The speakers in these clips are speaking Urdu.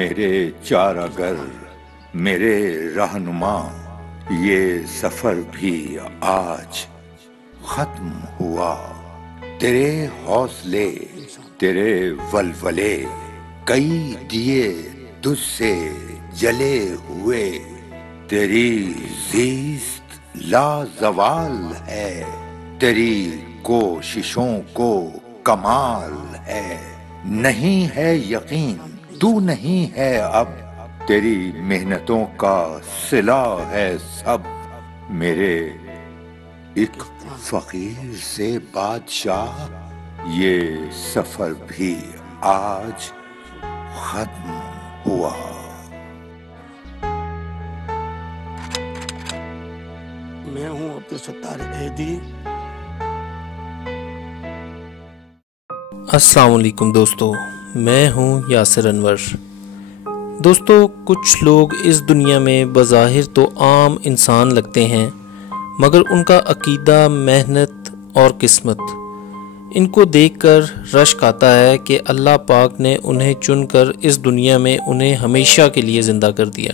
میرے چارگر میرے رہنما، یہ سفر بھی آج ختم ہوا۔ تیرے حوصلے تیرے ولولے کئی دیے تجھ سے جلے ہوئے، تیری زیست لازوال ہے، تیری کوششوں کو کمال ہے۔ نہیں ہے یقین تو نہیں ہے اب، تیری محنتوں کا صلہ ہے سب۔ میرے ایک فقیر سے بادشاہ، یہ سفر بھی آج ختم ہوا۔ میں ہوں عبدالستار ایدھی۔ السلام علیکم دوستو، میں ہوں یاسر انور۔ دوستو، کچھ لوگ اس دنیا میں بظاہر تو عام انسان لگتے ہیں، مگر ان کا عقیدہ، محنت اور قسمت، ان کو دیکھ کر رشک آتا ہے کہ اللہ پاک نے انہیں چن کر اس دنیا میں انہیں ہمیشہ کے لیے زندہ کر دیا۔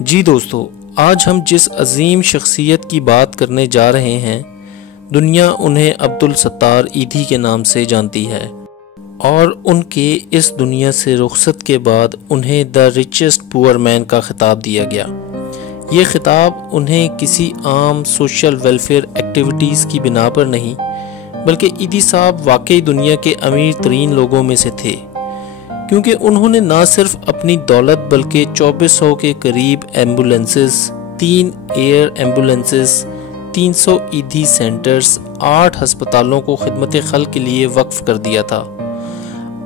جی دوستو، آج ہم جس عظیم شخصیت کی بات کرنے جا رہے ہیں، دنیا انہیں عبدالستار ایدھی کے نام سے جانتی ہے، اور ان کے اس دنیا سے رخصت کے بعد انہیں دا ریچسٹ پور مین کا خطاب دیا گیا۔ یہ خطاب انہیں کسی عام سوشل ویلفیئر ایکٹیویٹیز کی بنا پر نہیں، بلکہ ایدھی صاحب واقعی دنیا کے امیر ترین لوگوں میں سے تھے، کیونکہ انہوں نے نہ صرف اپنی دولت بلکہ 2400 کے قریب ambulances, 3 air ambulances, 300 Edhi centres, 8 ہسپتالوں کو خدمت خلق کے لیے وقف کر دیا تھا،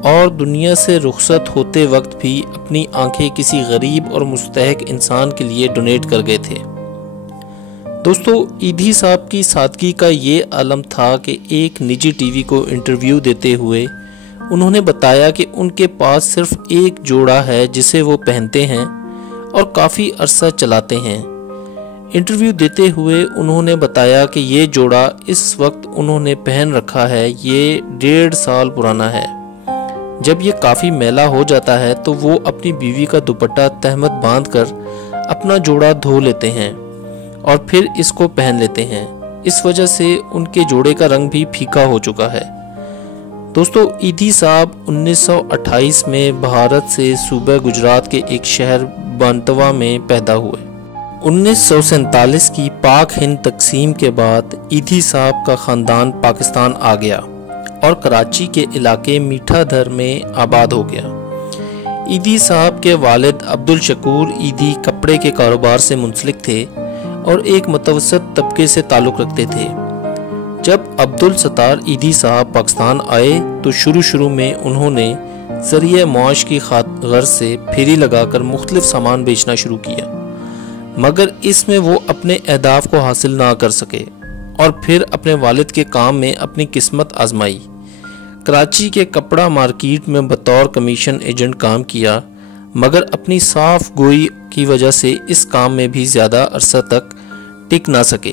اور دنیا سے رخصت ہوتے وقت بھی اپنی آنکھیں کسی غریب اور مستحق انسان کے لیے ڈونیٹ کر گئے تھے۔ دوستو، ایدھی صاحب کی سادگی کا یہ عالم تھا کہ ایک نجی ٹی وی کو انٹرویو دیتے ہوئے انہوں نے بتایا کہ ان کے پاس صرف ایک جوڑا ہے جسے وہ پہنتے ہیں اور کافی عرصہ چلاتے ہیں۔ انٹرویو دیتے ہوئے انہوں نے بتایا کہ یہ جوڑا اس وقت انہوں نے پہن رکھا ہے، یہ 1.5 سال پرانا ہے۔ جب یہ کافی میلا ہو جاتا ہے تو وہ اپنی بیوی کا دوپٹہ تہمت باندھ کر اپنا جوڑا دھو لیتے ہیں اور پھر اس کو پہن لیتے ہیں۔ اس وجہ سے ان کے جوڑے کا رنگ بھی پھیکا ہو چکا ہے۔ دوستو، ایدھی صاحب 1928 میں بھارت سے صوبہ گجرات کے ایک شہر بانتوا میں پیدا ہوئے۔ 1947 کی پاک ہند تقسیم کے بعد ایدھی صاحب کا خاندان پاکستان آ گیا اور کراچی کے علاقے میٹھا دھر میں آباد ہو گیا۔ ایدھی صاحب کے والد عبدالشکور ایدھی کپڑے کے کاروبار سے منسلک تھے اور ایک متوسط طبقے سے تعلق رکھتے تھے۔ جب عبدالستار ایدھی صاحب پاکستان آئے تو شروع میں انہوں نے ذریعہ معاش کی غرض سے پھیری لگا کر مختلف سامان بیچنا شروع کیا، مگر اس میں وہ اپنے اہداف کو حاصل نہ کر سکے اور پھر اپنے والد کے کام میں اپنی قسمت آزمائی۔ کراچی کے کپڑا مارکیٹ میں بطور کمیشن ایجنٹ کام کیا، مگر اپنی صاف گوئی کی وجہ سے اس کام میں بھی زیادہ عرصہ تک ٹک نہ سکے۔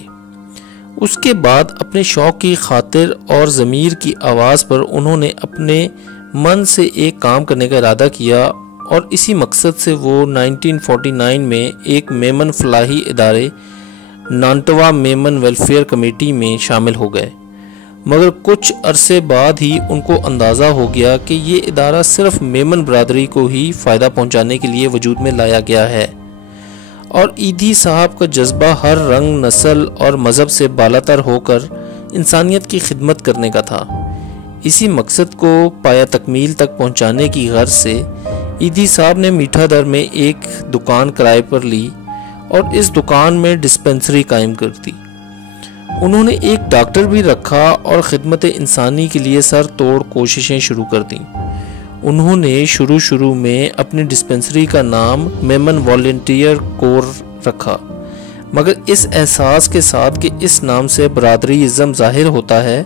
اس کے بعد اپنے شوق کی خاطر اور ضمیر کی آواز پر انہوں نے اپنے من سے ایک کام کرنے کا ارادہ کیا، اور اسی مقصد سے وہ 1949 میں ایک میمن فلاحی ادارے نانٹوا میمن ویلفیئر کمیٹی میں شامل ہو گئے، مگر کچھ عرصے بعد ہی ان کو اندازہ ہو گیا کہ یہ ادارہ صرف میمن برادری کو ہی فائدہ پہنچانے کے لیے وجود میں لایا گیا ہے، اور ایدھی صاحب کا جذبہ ہر رنگ، نسل اور مذہب سے بالاتر ہو کر انسانیت کی خدمت کرنے کا تھا۔ اسی مقصد کو پایا تکمیل تک پہنچانے کی غرض سے ایدھی صاحب نے میٹھا در میں ایک دکان کرائے پر لی اور اس دکان میں ڈسپنسری قائم کر دی۔ انہوں نے ایک ڈاکٹر بھی رکھا اور خدمت انسانی کے لیے سر توڑ کوششیں شروع کر دیں۔ انہوں نے شروع میں اپنی ڈسپنسری کا نام میمن والنٹیئر کور رکھا، مگر اس احساس کے ساتھ کہ اس نام سے برادری ازم ظاہر ہوتا ہے،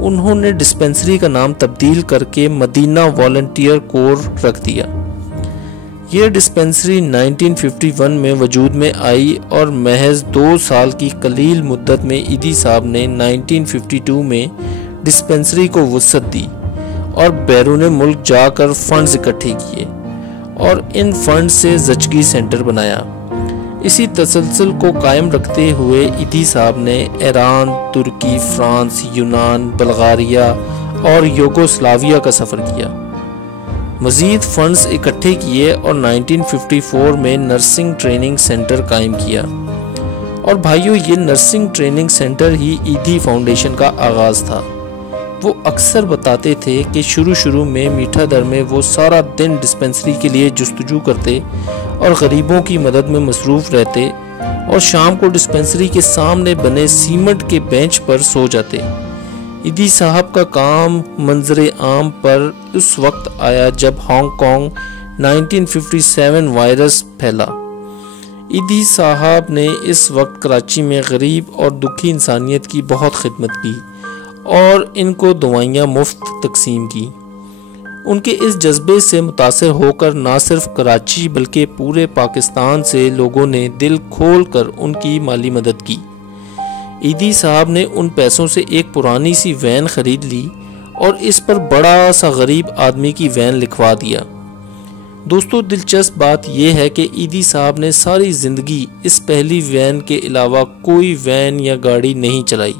انہوں نے ڈسپنسری کا نام تبدیل کر کے مدینہ والنٹیئر کور رکھ دیا۔ یہ ڈسپنسری 1951 میں وجود میں آئی اور محض 2 سال کی قلیل مدت میں ایدھی صاحب نے 1952 میں ڈسپنسری کو وسعت دی اور بیرون ملک جا کر فنڈز اکٹھے کیے اور ان فنڈ سے زچگی سینٹر بنایا۔ اسی تسلسل کو قائم رکھتے ہوئے ایدھی صاحب نے ایران، ترکی، فرانس، یونان، بلغاریہ اور یوگوسلاویہ کا سفر کیا، مزید فنڈز اکٹھے کیے اور 1954 میں نرسنگ ٹریننگ سینٹر قائم کیا۔ اور بھائیو، یہ نرسنگ ٹریننگ سینٹر ہی ایدھی فاؤنڈیشن کا آغاز تھا۔ وہ اکثر بتاتے تھے کہ شروع میں میٹھا در میں وہ سارا دن ڈسپنسری کے لیے جستجو کرتے اور غریبوں کی مدد میں مصروف رہتے اور شام کو ڈسپنسری کے سامنے بنے سیمنٹ کے بینچ پر سو جاتے۔ ایدھی صاحب کا کام منظر عام پر اس وقت آیا جب ہانگ کانگ 1957 وائرس پھیلا۔ ایدھی صاحب نے اس وقت کراچی میں غریب اور دکھی انسانیت کی بہت خدمت کی اور ان کو دوائیاں مفت تقسیم کی۔ ان کے اس جذبے سے متاثر ہو کر نہ صرف کراچی بلکہ پورے پاکستان سے لوگوں نے دل کھول کر ان کی مالی مدد کی۔ ایدھی صاحب نے ان پیسوں سے ایک پرانی سی وین خرید لی اور اس پر بڑا سا غریب آدمی کی وین لکھوا دیا۔ دوستو، دلچسپ بات یہ ہے کہ ایدھی صاحب نے ساری زندگی اس پہلی وین کے علاوہ کوئی وین یا گاڑی نہیں چلائی۔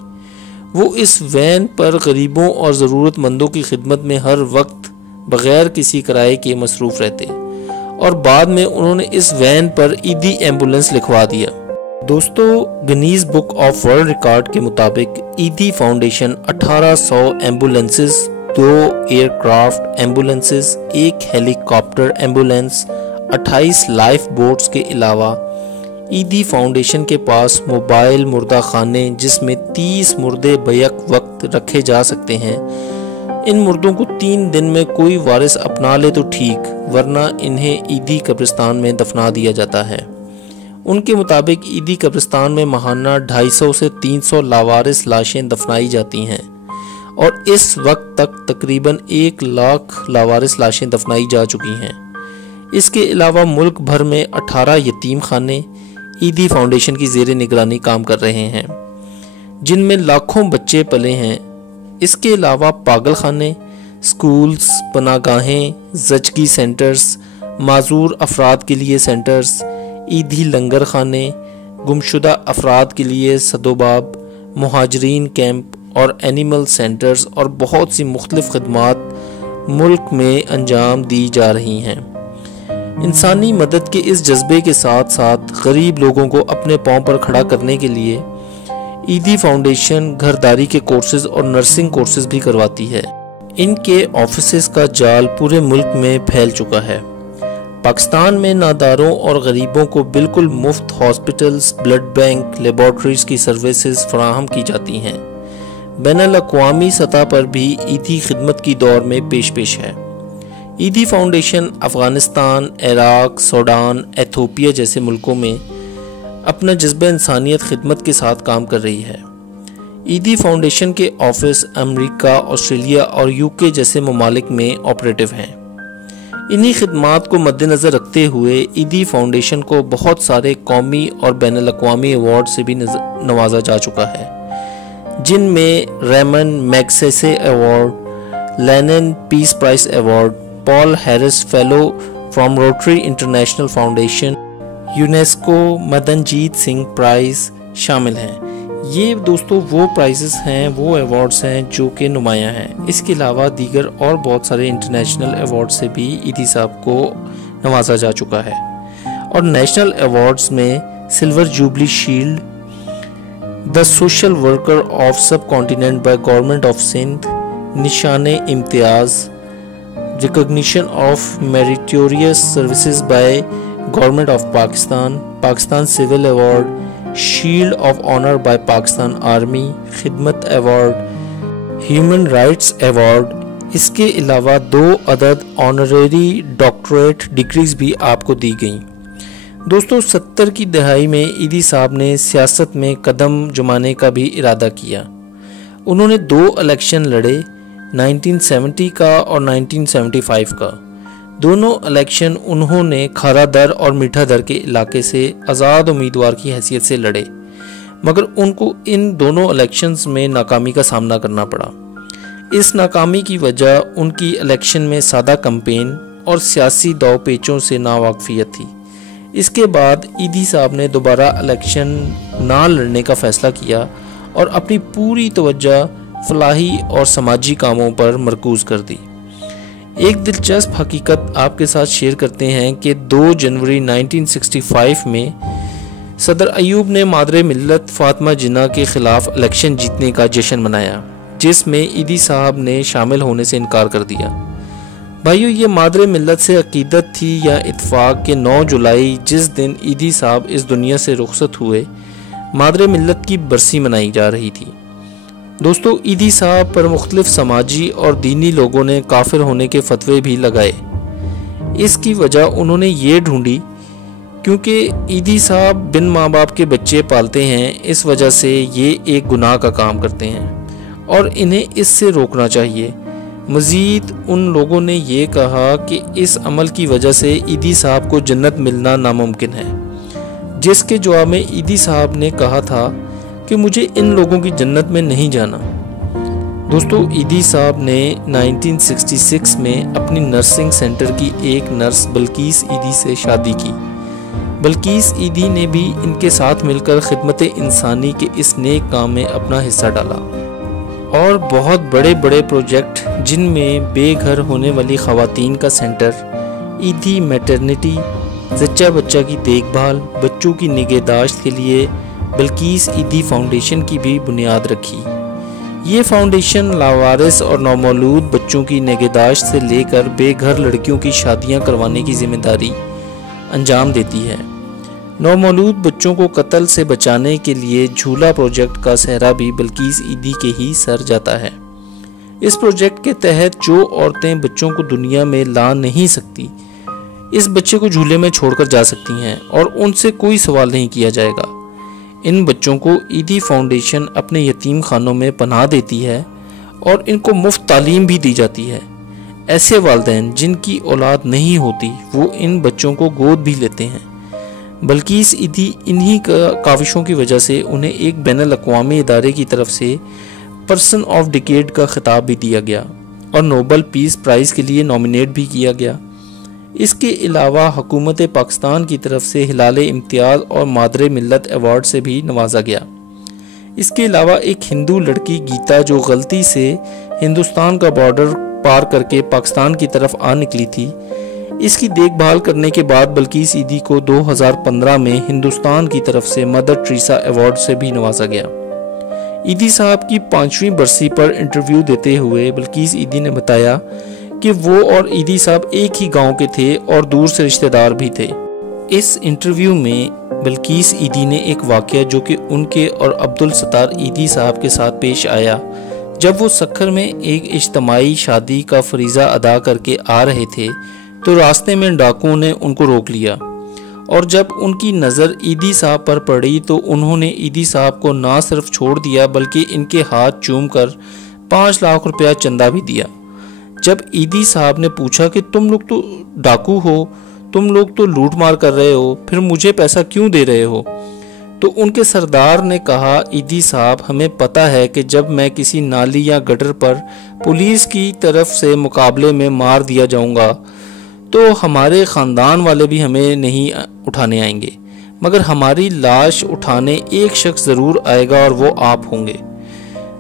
وہ اس وین پر غریبوں اور ضرورت مندوں کی خدمت میں ہر وقت بغیر کسی کرائے کے مصروف رہتے اور بعد میں انہوں نے اس وین پر ایدھی ایمبولنس لکھوا دیا۔ دوستو، Guinness book of world record کے مطابق ایدھی فاؤنڈیشن 1800 ایمبولنسز، 2 ایئر کرافٹ ایمبولنسز، 1 ہیلی کاپٹر ایمبولنس، 28 لائف بوٹس کے علاوہ ایدھی فاؤنڈیشن کے پاس موبائل مردہ خانے جس میں 30 مردے بیک وقت رکھے جا سکتے ہیں۔ ان مردوں کو 3 دن میں کوئی وارث اپنا لے تو ٹھیک، ورنہ انہیں ایدھی قبرستان میں دفنا دیا جاتا ہے۔ ان کے مطابق ایدھی قبرستان میں ماہانہ 250 سے 300 لاوارث لاشیں دفنائی جاتی ہیں اور اس وقت تک تقریباً 1 لاکھ لاوارث لاشیں دفنائی جا چکی ہیں۔ اس کے علاوہ ملک بھر میں 18 یتیم خانے ایدھی فاؤنڈیشن کی زیر نگرانی کام کر رہے ہیں، جن میں لاکھوں بچے پلے ہیں۔ اس کے علاوہ پاگل خانے، سکولز، پناہ گاہیں، زچگی سینٹرز، معذور افراد کے لیے سینٹرز، ایدھی لنگر خانے، گمشدہ افراد کے لیے سدوباب، مہاجرین کیمپ اور اینیمل سینٹرز اور بہت سی مختلف خدمات ملک میں انجام دی جا رہی ہیں۔ انسانی مدد کے اس جذبے کے ساتھ ساتھ غریب لوگوں کو اپنے پاؤں پر کھڑا کرنے کے لیے ایدھی فاؤنڈیشن گھرداری کے کورسز اور نرسنگ کورسز بھی کرواتی ہے۔ ان کے آفیسز کا جال پورے ملک میں پھیل چکا ہے۔ پاکستان میں ناداروں اور غریبوں کو بالکل مفت ہاسپٹلز، بلڈ بینک، لیبارٹریز کی سروسز فراہم کی جاتی ہیں۔ بین الاقوامی سطح پر بھی ایدھی خدمت کی دور میں پیش ہے۔ Edhi foundation Afghanistan, Iraq, Sudan, Ethiopia جیسے ملکوں میں اپنا جذبہ انسانیت خدمت کے ساتھ کام کر رہی ہے۔ ایدھی فاؤنڈیشن کے آفس امریکہ، آسٹریلیا اور UK جیسے ممالک میں آپریٹو ہیں۔ انہی خدمات کو مد نظر رکھتے ہوئے ایدھی فاؤنڈیشن کو بہت سارے قومی اور بین الاقوامی ایوارڈ سے بھی نوازا جا چکا ہے، جن میں Ramon Magsaysay award, Lenin peace prize award, Paul Harris fellow from Rotary International Foundation, UNESCO Madanjeet Singh price شامل ہیں۔ یہ دوستو وہ پرائزز ہیں، وہ ایوارڈز ہیں جو کہ نمایاں ہیں۔ اس کے علاوہ دیگر اور بہت سارے انٹرنیشنل ایوارڈ سے بھی ایدھی صاحب کو نوازا جا چکا ہے۔ اور نیشنل ایوارڈز میں silver jubilee shield, the social worker of subcontinent by government of Sindh, نشان امتیاز، recognition of meritorious services by government of Pakistan, Pakistan civil award, shield of honour by Pakistan army, خدمت ایوارڈ، ہیومن رائٹس ایوارڈ۔ اس کے علاوہ 2 عدد آنریری ڈاکٹریٹ ڈگریز بھی آپ کو دی گئیں۔ دوستو، 70 کی دہائی میں ایدھی صاحب نے سیاست میں قدم جمانے کا بھی ارادہ کیا۔ انہوں نے 2 الیکشن لڑے، 1970 کا اور 1975 کا۔ دونوں الیکشن انہوں نے کھارا در اور میٹھا در کے علاقے سے آزاد امیدوار کی حیثیت سے لڑے، مگر ان کو ان دونوں الیکشنز میں ناکامی کا سامنا کرنا پڑا۔ اس ناکامی کی وجہ ان کی الیکشن میں سادہ کمپین اور سیاسی دو پیچوں سے ناواقفیت تھی۔ اس کے بعد ایدھی صاحب نے دوبارہ الیکشن نہ لڑنے کا فیصلہ کیا اور اپنی پوری توجہ فلاحی اور سماجی کاموں پر مرکوز کر دی۔ ایک دلچسپ حقیقت آپ کے ساتھ شیئر کرتے ہیں کہ 2 جنوری 1965 میں صدر ایوب نے مادر ملت فاطمہ جناح کے خلاف الیکشن جیتنے کا جشن منایا، جس میں ایدھی صاحب نے شامل ہونے سے انکار کر دیا۔ بھائیو، یہ مادر ملت سے عقیدت تھی یا اتفاق کہ 9 جولائی جس دن ایدھی صاحب اس دنیا سے رخصت ہوئے، مادر ملت کی برسی منائی جا رہی تھی۔ دوستو، ایدھی صاحب پر مختلف سماجی اور دینی لوگوں نے کافر ہونے کے فتوے بھی لگائے۔ اس کی وجہ انہوں نے یہ ڈھونڈی کیونکہ ایدھی صاحب بن ماں باپ کے بچے پالتے ہیں، اس وجہ سے یہ ایک گناہ کا کام کرتے ہیں اور انہیں اس سے روکنا چاہیے۔ مزید ان لوگوں نے یہ کہا کہ اس عمل کی وجہ سے ایدھی صاحب کو جنت ملنا ناممکن ہے، جس کے جواب میں ایدھی صاحب نے کہا تھا کہ مجھے ان لوگوں کی جنت میں نہیں جانا۔ دوستو، ایدھی صاحب نے 1966 میں اپنی نرسنگ سینٹر کی ایک نرس بلقیس ایدھی سے شادی کی۔ بلقیس ایدھی نے بھی ان کے ساتھ مل کر خدمت انسانی کے اس نیک کام میں اپنا حصہ ڈالا اور بہت بڑے بڑے پروجیکٹ، جن میں بے گھر ہونے والی خواتین کا سینٹر، ایدھی میٹرنٹی، زچہ بچہ کی دیکھ بھال، بچوں کی نگہداشت کے لیے بلقیس ایدھی فاؤنڈیشن کی بھی بنیاد رکھی۔ یہ فاؤنڈیشن لاوارث اور نومولود بچوں کی نگہداشت سے لے کر بے گھر لڑکیوں کی شادیاں کروانے کی ذمہ داری انجام دیتی ہے۔ نومولود بچوں کو قتل سے بچانے کے لیے جھولا پروجیکٹ کا سہرا بھی بلقیس ایدھی کے ہی سر جاتا ہے۔ اس پروجیکٹ کے تحت جو عورتیں بچوں کو دنیا میں لا نہیں سکتی، اس بچے کو جھولے میں چھوڑ کر جا سکتی ہیں اور ان سے کوئی سوال نہیں کیا جائے گا۔ ان بچوں کو ایدھی فاؤنڈیشن اپنے یتیم خانوں میں پناہ دیتی ہے اور ان کو مفت تعلیم بھی دی جاتی ہے۔ ایسے والدین جن کی اولاد نہیں ہوتی، وہ ان بچوں کو گود بھی لیتے ہیں۔ بلقیس ایدھی انہی کاوشوں کی وجہ سے انہیں ایک بین الاقوامی ادارے کی طرف سے پرسن آف ڈیکیڈ کا خطاب بھی دیا گیا اور نوبل پیس پرائز کے لیے نامینیٹ بھی کیا گیا۔ اس کے علاوہ حکومت پاکستان کی طرف سے ہلال امتیاز اور مادر ملت ایوارڈ سے بھی نوازا گیا۔ اس کے علاوہ ایک ہندو لڑکی گیتا، جو غلطی سے ہندوستان کا بارڈر پار کر کے پاکستان کی طرف آ نکلی تھی، اس کی دیکھ بھال کرنے کے بعد بلقیس ایدھی کو 2015 میں ہندوستان کی طرف سے مدر ٹریسا ایوارڈ سے بھی نوازا گیا۔ ایدھی صاحب کی 5ویں برسی پر انٹرویو دیتے ہوئے بلقیس ایدھی نے بتایا کہ وہ اور ایدھی صاحب ایک ہی گاؤں کے تھے اور دور سے رشتہ دار بھی تھے۔ اس انٹرویو میں بلقیس ایدھی نے ایک واقعہ جو کہ ان کے اور عبدالستار ایدھی صاحب کے ساتھ پیش آیا، جب وہ سکھر میں ایک اجتماعی شادی کا فریضہ ادا کر کے آ رہے تھے تو راستے میں ڈاکوؤں نے ان کو روک لیا، اور جب ان کی نظر ایدھی صاحب پر پڑی تو انہوں نے ایدھی صاحب کو نہ صرف چھوڑ دیا بلکہ ان کے ہاتھ چوم کر 5 لاکھ روپیہ چندہ بھی دیا۔ جب ایدھی صاحب نے پوچھا کہ تم لوگ تو ڈاکو ہو، تم لوگ تو لوٹ مار کر رہے ہو، پھر مجھے پیسہ کیوں دے رہے ہو؟ تو ان کے سردار نے کہا، ایدھی صاحب ہمیں پتہ ہے کہ جب میں کسی نالی یا گٹر پر پولیس کی طرف سے مقابلے میں مار دیا جاؤں گا تو ہمارے خاندان والے بھی ہمیں نہیں اٹھانے آئیں گے، مگر ہماری لاش اٹھانے ایک شخص ضرور آئے گا اور وہ آپ ہوں گے۔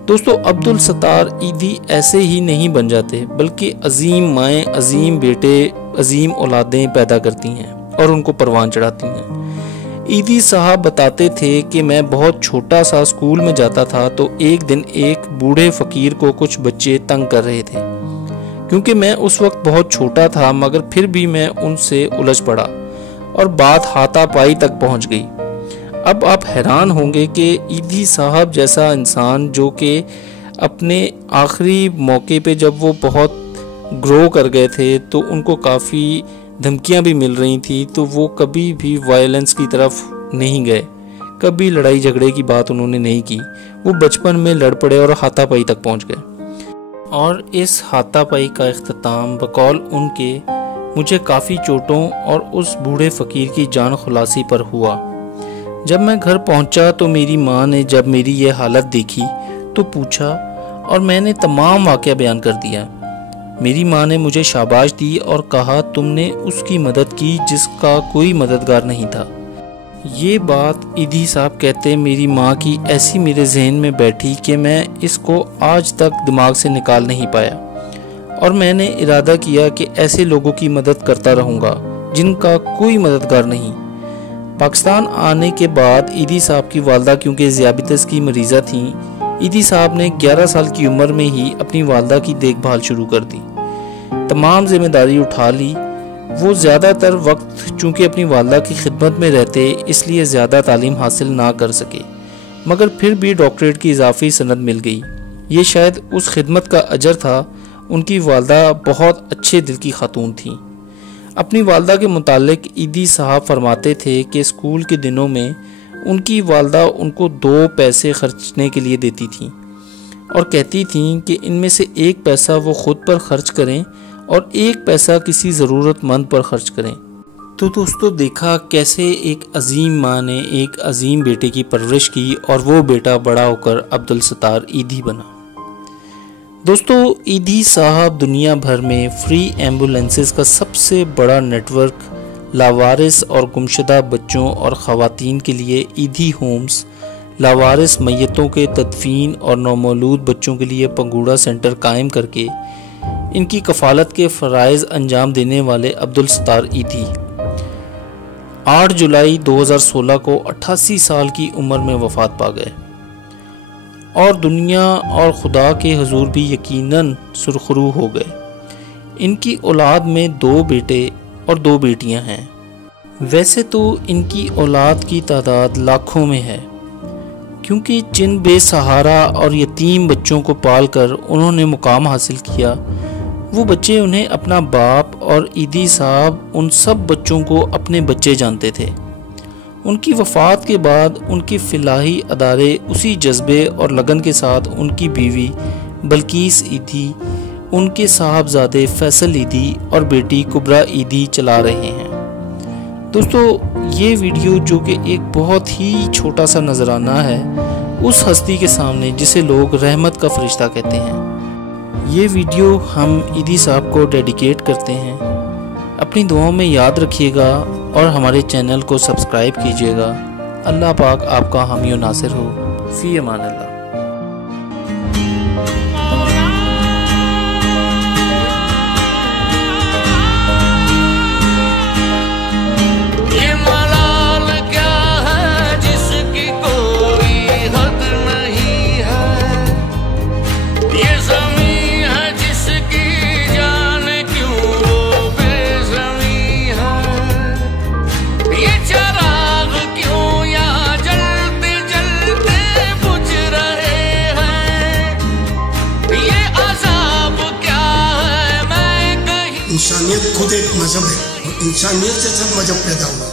دوستو، عبدالستار ایدھی ایسے ہی نہیں بن جاتے، بلکہ عظیم مائیں عظیم بیٹے عظیم اولادیں پیدا کرتی ہیں اور ان کو پروان چڑھاتی ہیں۔ ایدھی صاحب بتاتے تھے کہ میں بہت چھوٹا سا اسکول میں جاتا تھا تو ایک دن ایک بوڑھے فقیر کو کچھ بچے تنگ کر رہے تھے۔ کیونکہ میں اس وقت بہت چھوٹا تھا مگر پھر بھی میں ان سے الجھ پڑا اور بات ہاتھا پائی تک پہنچ گئی۔ اب آپ حیران ہوں گے کہ ایدھی صاحب جیسا انسان جو کہ اپنے آخری موقع پہ جب وہ بہت گرو کر گئے تھے تو ان کو کافی دھمکیاں بھی مل رہی تھیں، تو وہ کبھی بھی وائلنس کی طرف نہیں گئے، کبھی لڑائی جھگڑے کی بات انہوں نے نہیں کی۔ وہ بچپن میں لڑ پڑے اور ہاتھا پائی تک پہنچ گئے، اور اس ہاتھا پائی کا اختتام بقول ان کے مجھے کافی چوٹوں اور اس بوڑھے فقیر کی جان خلاصی پر ہوا۔ جب میں گھر پہنچا تو میری ماں نے جب میری یہ حالت دیکھی تو پوچھا اور میں نے تمام واقعہ بیان کر دیا۔ میری ماں نے مجھے شاباش دی اور کہا تم نے اس کی مدد کی جس کا کوئی مددگار نہیں تھا۔ یہ بات ایدھی صاحب کہتے میری ماں کی ایسی میرے ذہن میں بیٹھی کہ میں اس کو آج تک دماغ سے نکال نہیں پایا، اور میں نے ارادہ کیا کہ ایسے لوگوں کی مدد کرتا رہوں گا جن کا کوئی مددگار نہیں۔ پاکستان آنے کے بعد ایدھی صاحب کی والدہ کیونکہ ذیابیطس کی مریضہ تھیں، ایدھی صاحب نے 11 سال کی عمر میں ہی اپنی والدہ کی دیکھ بھال شروع کر دی، تمام ذمہ داری اٹھا لی۔ وہ زیادہ تر وقت چونکہ اپنی والدہ کی خدمت میں رہتے اس لیے زیادہ تعلیم حاصل نہ کر سکے، مگر پھر بھی ڈاکٹریٹ کی اضافی سند مل گئی۔ یہ شاید اس خدمت کا اجر تھا۔ ان کی والدہ بہت اچھے دل کی خاتون تھیں۔ اپنی والدہ کے متعلق ایدھی صاحب فرماتے تھے کہ اسکول کے دنوں میں ان کی والدہ ان کو 2 پیسے خرچنے کے لیے دیتی تھیں اور کہتی تھیں کہ ان میں سے 1 پیسہ وہ خود پر خرچ کریں اور 1 پیسہ کسی ضرورت مند پر خرچ کریں۔ تو دوستو دیکھا کیسے ایک عظیم ماں نے ایک عظیم بیٹے کی پرورش کی اور وہ بیٹا بڑا ہو کر عبدالستار ایدھی بنا۔ دوستو ایدھی صاحب دنیا بھر میں فری ایمبولینسز کا سب سے بڑا نیٹ ورک لاوارث اور گمشدہ بچوں اور خواتین کے لیے ایدھی ہومز، لاوارث میتوں کے تدفین اور نومولود بچوں کے لیے پنگوڑا سینٹر قائم کر کے ان کی کفالت کے فرائض انجام دینے والے عبدالستار ایدھی 8 جولائی 2016 کو 88 سال کی عمر میں وفات پا گئے، اور دنیا اور خدا کے حضور بھی یقیناً سرخرو ہو گئے۔ ان کی اولاد میں 2 بیٹے اور 2 بیٹیاں ہیں۔ ویسے تو ان کی اولاد کی تعداد لاکھوں میں ہے، کیونکہ جن بے سہارا اور یتیم بچوں کو پال کر انہوں نے مقام حاصل کیا، وہ بچے انہیں اپنا باپ، اور ایدھی صاحب ان سب بچوں کو اپنے بچے جانتے تھے۔ ان کی وفات کے بعد ان کے فلاحی ادارے اسی جذبے اور لگن کے ساتھ ان کی بیوی بلقیس ایدھی، ان کے صاحبزادے فیصل ایدھی اور بیٹی کبرا ایدھی چلا رہے ہیں۔ دوستو یہ ویڈیو جو کہ ایک بہت ہی چھوٹا سا نذرانہ ہے اس ہستی کے سامنے جسے لوگ رحمت کا فرشتہ کہتے ہیں، یہ ویڈیو ہم ایدھی صاحب کو ڈیڈیکیٹ کرتے ہیں۔ اپنی دعاؤں میں یاد رکھیے گا اور ہمارے چینل کو سبسکرائب کیجیے گا۔ اللہ پاک آپ کا حامی و ناصر ہو۔ فی امان اللہ۔ انسانیت خود ایک مذہب ہے، اور انسانیت سے سب مذہب پیدا ہوا۔